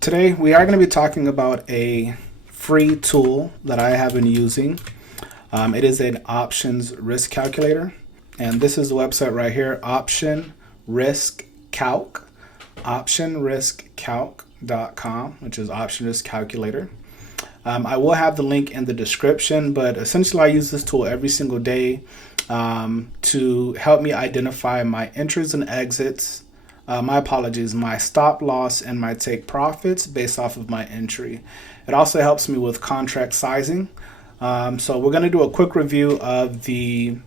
Today we are going to be talking about a free tool that I have been using. It is an options risk calculator, and this is the website right here, Option Risk Calc, optionriskcalc.com, which is option risk calculator. I will have the link in the description, but essentially I use this tool every single day to help me identify my entries and exits. My stop loss and my take profits based off of my entry. It also helps me with contract sizing. So we're going to do a quick review of the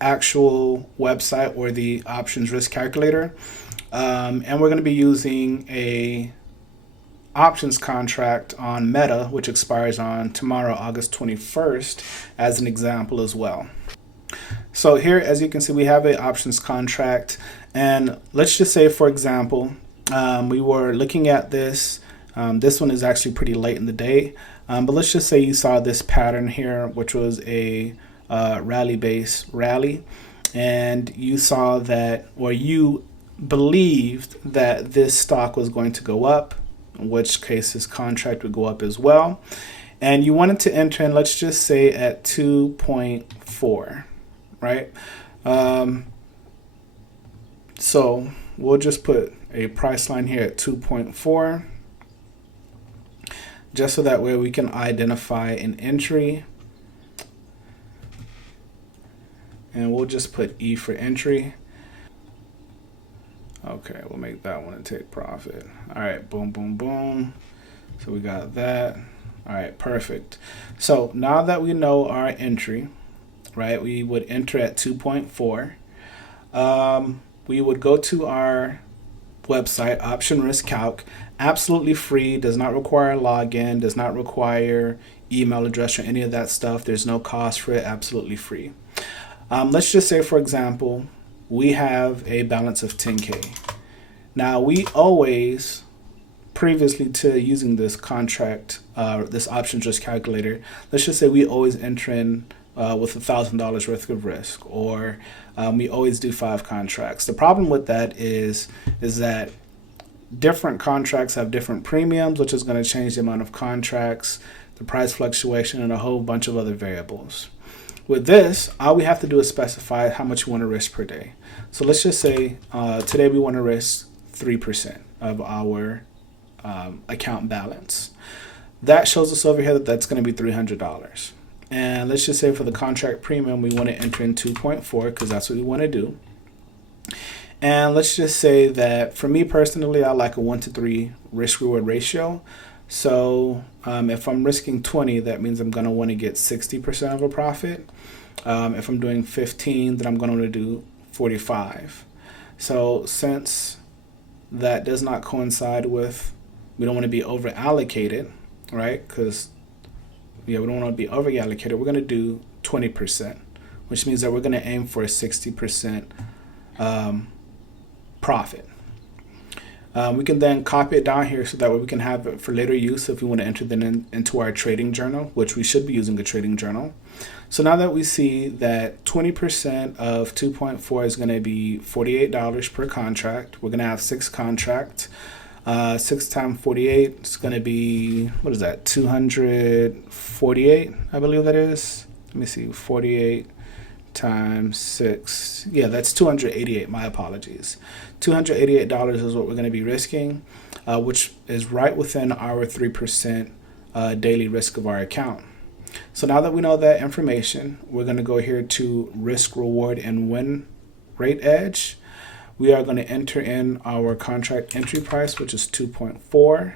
actual website or the options risk calculator. And we're going to be using a options contract on Meta, which expires on tomorrow, August 21st, as an example as well. So here, as you can see, we have an options contract, and let's just say, for example, we were looking at this. This one is actually pretty late in the day, but let's just say you saw this pattern here, which was a rally-based rally, and you saw that, or you believed that this stock was going to go up, in which case this contract would go up as well, and you wanted to enter in, let's just say, at 2.4. right? So we'll just put a price line here at 2.4, just so that way we can identify an entry. And we'll just put E for entry. Okay, we'll make that one a take profit. All right, boom, boom, boom. So we got that. All right, perfect. So now that we know our entry, right, we would enter at 2.4. We would go to our website, Option Risk Calc, absolutely free, does not require a login, does not require email address or any of that stuff. There's no cost for it, absolutely free. Let's just say, for example, we have a balance of 10K. Now, we always, previously to using this contract, this options risk calculator, let's just say we always enter in with $1,000 worth of risk, or we always do 5 contracts. The problem with that is that different contracts have different premiums, which is going to change the amount of contracts, the price fluctuation, and a whole bunch of other variables. With this, all we have to do is specify how much we want to risk per day. So let's just say today we want to risk 3% of our account balance. That shows us over here that that's going to be $300. And let's just say for the contract premium, we want to enter in 2.4 because that's what we want to do. And let's just say that for me personally, I like a 1-to-3 risk reward ratio. So if I'm risking 20, that means I'm going to want to get 60% of a profit. If I'm doing 15, then I'm going to want to do 45. So since that does not coincide with, we don't want to be over allocated, right? Because we don't want to be over allocated. We're going to do 20%, which means that we're going to aim for a 60% profit. We can then copy it down here so that way we can have it for later use if we want to enter them into our trading journal, which we should be using a trading journal. So now that we see that 20% of 2.4 is going to be $48 per contract, we're going to have 6 contracts. 6 times 48 is going to be, what is that, 248, I believe that is. Let me see, 48 times 6. Yeah, that's 288, my apologies. $288 is what we're going to be risking, which is right within our 3% daily risk of our account. So now that we know that information, we're going to go here to risk, reward, and win rate edge. We are going to enter in our contract entry price, which is 2.4.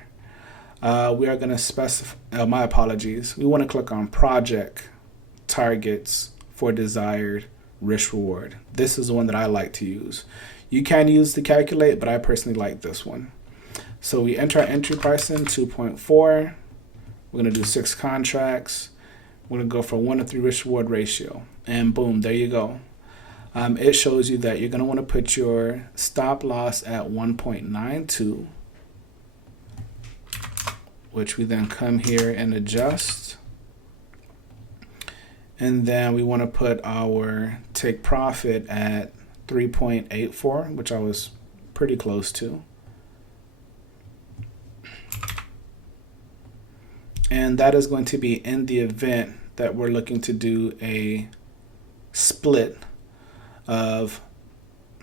We are going to specify, my apologies, we want to click on project targets for desired risk reward. This is the one that I like to use. You can use the calculate, but I personally like this one. So we enter our entry price in 2.4. We're going to do 6 contracts. We're going to go for 1-to-3 risk reward ratio, and boom, there you go. It shows you that you're going to want to put your stop loss at 1.92, which we then come here and adjust. And then we want to put our take profit at 3.84, which I was pretty close to. and that is going to be in the event that we're looking to do a split of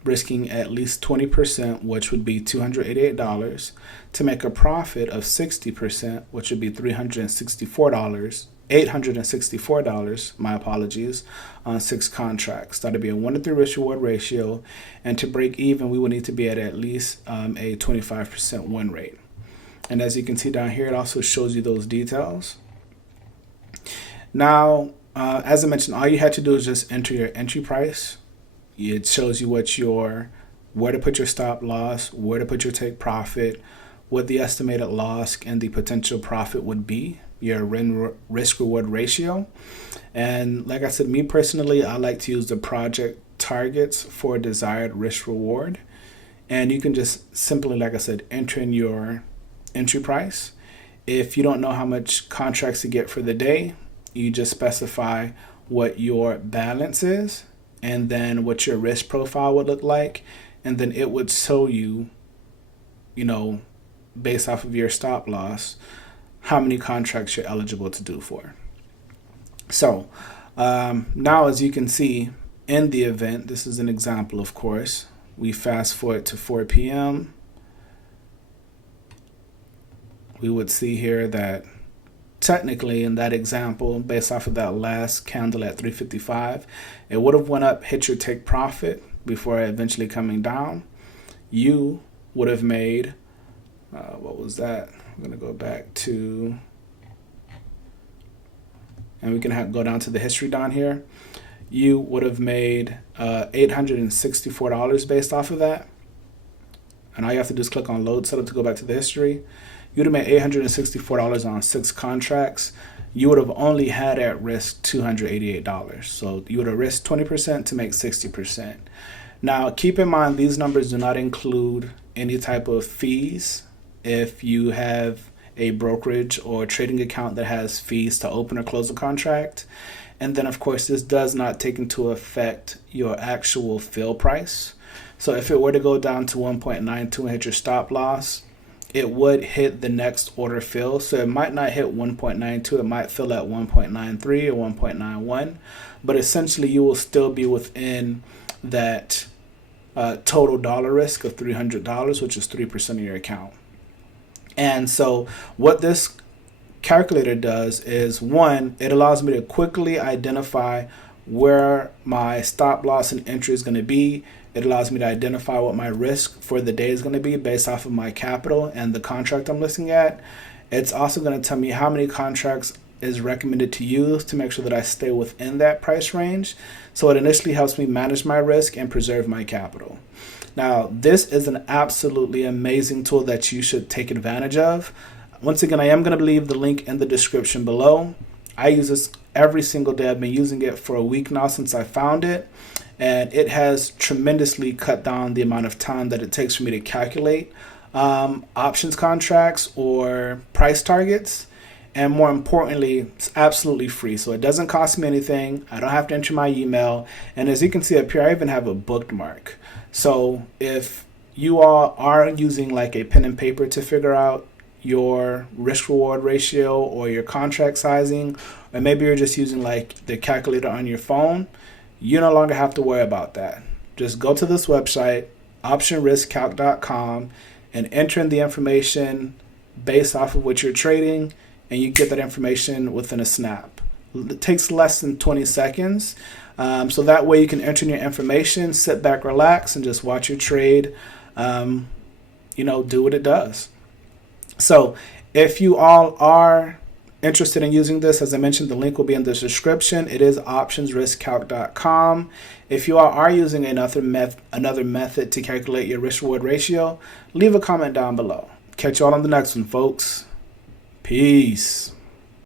risking at least 20%, which would be $288, to make a profit of 60%, which would be $864, my apologies, on 6 contracts. That would be a 1-to-3 risk reward ratio, and to break even, we would need to be at least a 25% win rate. And as you can see down here, it also shows you those details. Now, as I mentioned, all you had to do is just enter your entry price. It shows you where to put your stop loss, where to put your take profit, what the estimated loss and the potential profit would be, your risk reward ratio. And like I said, me personally, I like to use the project targets for desired risk reward. And you can just simply, like I said, enter in your entry price. If you don't know how much contracts to get for the day, you just specify what your balance is and then what your risk profile would look like. And then it would show you, based off of your stop loss, how many contracts you're eligible to do for. So now, as you can see in the event, this is an example, of course. We fast forward to 4 p.m. We would see here that technically in that example, based off of that last candle at 355, it would have went up, hit your take profit before eventually coming down. You would have made, what was that? I'm going to go back to, and we can go down to the history down here. You would have made $864 based off of that. And all you have to do is click on load setup to go back to the history. You'd have made $864 on 6 contracts. You would have only had at risk $288. So you would have risked 20% to make 60%. Now, keep in mind, these numbers do not include any type of fees. If you have a brokerage or trading account that has fees to open or close a contract. And then, of course, this does not take into effect your actual fill price. So if it were to go down to 1.92 and hit your stop loss, it would hit the next order fill. So it might not hit 1.92, it might fill at 1.93 or 1.91, but essentially you will still be within that total dollar risk of $300, which is 3% of your account. And so what this calculator does is, one, it allows me to quickly identify where my stop loss and entry is going to be. It allows me to identify what my risk for the day is going to be based off of my capital and the contract I'm looking at. It's also going to tell me how many contracts is recommended to use to make sure that I stay within that price range. So it initially helps me manage my risk and preserve my capital. Now, this is an absolutely amazing tool that you should take advantage of. Once again, I am going to leave the link in the description below. I use this every single day. I've been using it for a week now since I found it. And it has tremendously cut down the amount of time that it takes for me to calculate options contracts or price targets. And more importantly, it's absolutely free. So it doesn't cost me anything. I don't have to enter my email. And as you can see up here, I even have a bookmark. So if you all are using like a pen and paper to figure out your risk reward ratio or your contract sizing, or maybe you're just using like the calculator on your phone, you no longer have to worry about that. Just go to this website, optionriskcalc.com, and enter in the information based off of what you're trading, and you get that information within a snap. It takes less than 20 seconds. So that way you can enter in your information, sit back, relax, and just watch your trade, do what it does. So if you all are interested in using this, as I mentioned, the link will be in the description. It is optionsriskcalc.com. If you all are using another method to calculate your risk reward ratio, leave a comment down below. Catch you all on the next one, folks. Peace.